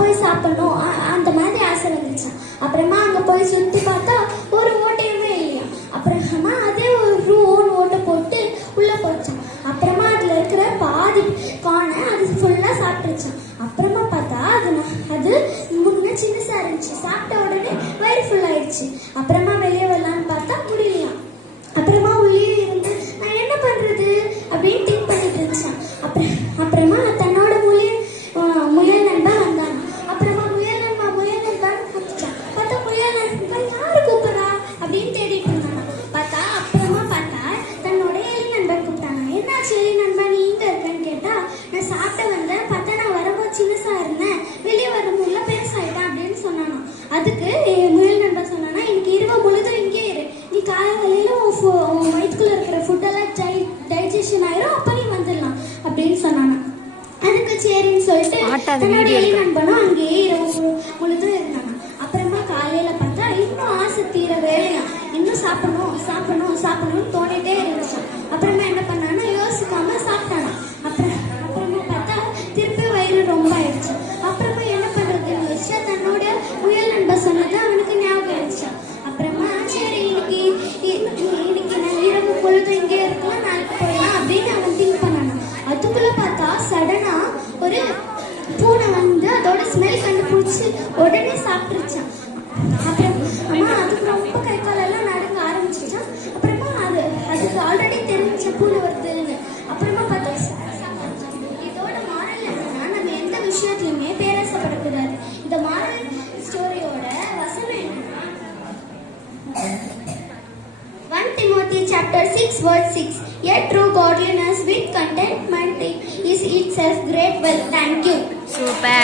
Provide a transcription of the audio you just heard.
போய் சாப்பிடணும் அந்த மாதிரி ஆசை வந்துச்சு. அப்புறமா அங்கே போய் சுற்றி பார்த்தா ஒரு ஓட்டையுமே இல்லையா. அப்புறமா அதே ஒரு ஓட்டை போட்டு உள்ளே போச்சான். அப்புறமா அதில் இருக்கிற பாதி காணை அது ஃபுல்லாக சாப்பிட்டுருச்சான். அப்புறமா பார்த்தா அது முன்ன சின்னசாக இருந்துச்சு. சாப்பிட்ட உடனே வயிறு ஃபுல்லாகிடுச்சு. அப்புறமா வெளியே வரலான்னு பார்த்தா முடியலையாம். அப்புறமா உள்ளே இருந்து நான் என்ன பண்ணுறது அப்படின்னு திங்க் பண்ணிட்டு இருந்துச்சான். அப்புறமா தன்னோட முயல் நண்பன் வந்தாங்க. அப்புறமா முயல் நண்பன் கூப்பிட்டான். பார்த்தா முயல் நண்பன் யாரு கூப்பிட்றா அப்படின்னு தேடிட்டு இருந்தாங்க. அப்புறமா பார்த்தா தன்னோட எலி நண்பன் கூப்பிட்டாங்க. என்னாச்சு எலி நண்பன் நீ இங்க இருக்கேன்னு கேட்டா, நான் சாப்பிட்ட வந்தேன், பார்த்தா நான் வரும்போது சின்னசா இருந்தேன், வெளியே வரும்போதுல பெருசாயிட்டேன் அப்படின்னு சொன்னானா. அதுக்கு முயல் நண்பன் சொன்னானா, இன்னைக்கு இரவு முழுதும் இங்கே இரு, நீ காலையில உன் வயிற்றுக்குள்ள இருக்கிற ஃபுட்டெல்லாம் டைஜஷன் ஆயிரும், அப்ப நீ வந்துடலாம் அப்படின்னு சொன்னானா. அதுக்கு சரின்னு சொல்லிட்டு தன்னோட எலி நண்பனும் அங்கேயே இரவு முழுதும் இருந்தாங்க. அப்புறமா காலையில பார்த்தா இன்னும் ஆசை தீர வேலையா, இன்னும் சாப்பிடணும்னு தோணிட்டே இருந்துச்சு. அப்புறமா என்ன பண்ணானா, யோசிக்காம சாப்பிட்டானா. அப்புறமா பார்த்தா திருப்பி வயிறு ரொம்ப ஆயிடுச்சு. அப்புறமா என்ன பண்றதுன்னு யோசிச்சா தன்னோட முயல் நண்பன் சொன்னது அவனுக்கு ஞாபகம் ஆயிடுச்சு. அப்புறமா சரி இன்னைக்கு நான் இரவு பொழுது இங்கே இருக்கலாம், நாளைக்கு போயிடலாம் அப்படின்னு அவன் திங்க் பண்ணானா. அதுக்குள்ள பார்த்தா சடனா ஒரு பூனை வந்து அதோட ஸ்மெல் கண்டுபிடிச்சி உடனே சாப்பிட்டுருச்சான். அப்புறமா அதுக்கு ரொம்ப கை காலெல்லாம் நடுங்க ஆரம்பிச்சிச்சான். அப்புறமா அதுக்கு ஆல்ரெடி தெரிஞ்ச பூனை வருதுன்னு. அப்புறமா பார்த்தா இதோட மாரல் என்னன்னா, நம்ம எந்த விஷயத்துலையுமே பேராசைப்படக்கூடாது. இந்த மாரல் ஸ்டோரியோட வசனம் என்னன்னா, 1 Timothy chapter 6 verse 6. Yet true godliness with contentment is itself great wealth. Thank you. Super.